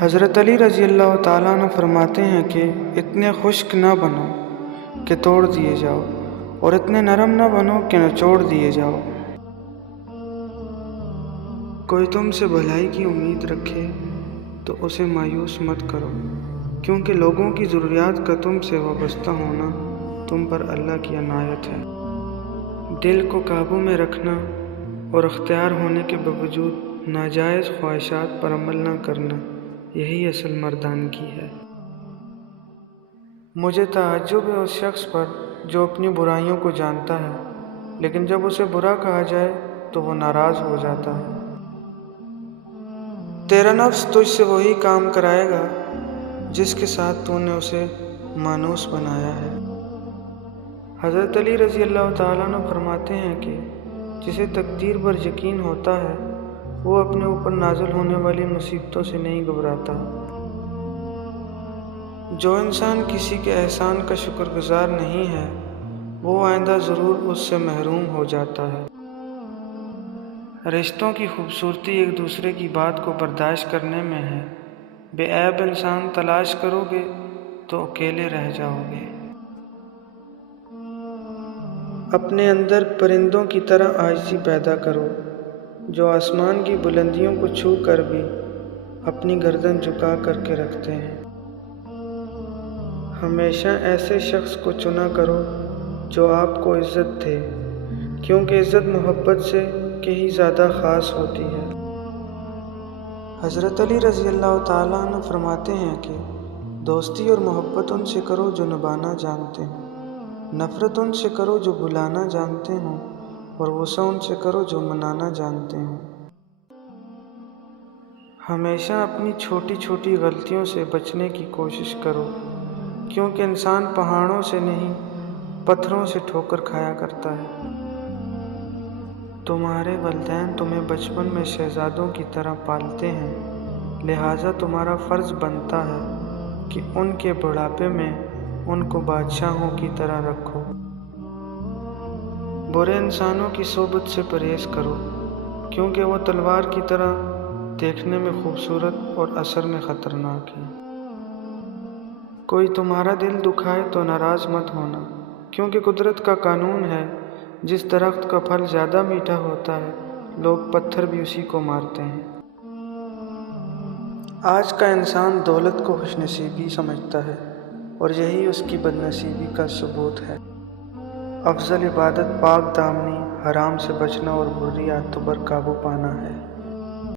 حضرت علی رضی اللہ تعالیٰ عنہ فرماتے ہیں کہ اتنے خشک نہ بنو کہ توڑ دیے جاؤ، اور اتنے نرم نہ بنو کہ نچوڑ دیے جاؤ۔ کوئی تم سے بھلائی کی امید رکھے تو اسے مایوس مت کرو، کیونکہ لوگوں کی ضروریات کا تم سے وابستہ ہونا تم پر اللہ کی عنایت ہے۔ دل کو قابو میں رکھنا اور اختیار ہونے کے باوجود ناجائز خواہشات پر عمل نہ کرنا، یہی اصل مردانگی ہے۔ مجھے تعجب ہے اس شخص پر جو اپنی برائیوں کو جانتا ہے، لیکن جب اسے برا کہا جائے تو وہ ناراض ہو جاتا ہے۔ تیرا نفس تجھ سے وہی کام کرائے گا جس کے ساتھ تو نے اسے مانوس بنایا ہے۔ حضرت علی رضی اللہ تعالیٰ عنہ فرماتے ہیں کہ جسے تقدیر پر یقین ہوتا ہے وہ اپنے اوپر نازل ہونے والی مصیبتوں سے نہیں گھبراتا۔ جو انسان کسی کے احسان کا شکر گزار نہیں ہے وہ آئندہ ضرور اس سے محروم ہو جاتا ہے۔ رشتوں کی خوبصورتی ایک دوسرے کی بات کو برداشت کرنے میں ہے۔ بے عیب انسان تلاش کرو گے تو اکیلے رہ جاؤ گے۔ اپنے اندر پرندوں کی طرح عاجزی پیدا کرو جو آسمان کی بلندیوں کو چھو کر بھی اپنی گردن جھکا کر کے رکھتے ہیں۔ ہمیشہ ایسے شخص کو چنا کرو جو آپ کو عزت دے، کیونکہ عزت محبت سے کہیں زیادہ خاص ہوتی ہے۔ حضرت علی رضی اللہ تعالیٰ عنہ فرماتے ہیں کہ دوستی اور محبت ان سے کرو جو نبھانا جانتے ہوں، نفرت ان سے کرو جو بلانا جانتے ہوں، اور غصہ ان سے کرو جو منانا جانتے ہوں۔ ہمیشہ اپنی چھوٹی چھوٹی غلطیوں سے بچنے کی کوشش کرو، کیونکہ انسان پہاڑوں سے نہیں پتھروں سے ٹھوکر کھایا کرتا ہے۔ تمہارے والدین تمہیں بچپن میں شہزادوں کی طرح پالتے ہیں، لہٰذا تمہارا فرض بنتا ہے کہ ان کے بڑھاپے میں ان کو بادشاہوں کی طرح رکھو۔ برے انسانوں کی صحبت سے پرہیز کرو، کیونکہ وہ تلوار کی طرح دیکھنے میں خوبصورت اور اثر میں خطرناک ہے۔ کوئی تمہارا دل دکھائے تو ناراض مت ہونا، کیونکہ قدرت کا قانون ہے جس درخت کا پھل زیادہ میٹھا ہوتا ہے لوگ پتھر بھی اسی کو مارتے ہیں۔ آج کا انسان دولت کو خوش نصیبی سمجھتا ہے اور یہی اس کی بد نصیبی کا ثبوت ہے۔ افضل عبادت پاک دامنی، حرام سے بچنا اور بری عادتوں پر قابو پانا ہے۔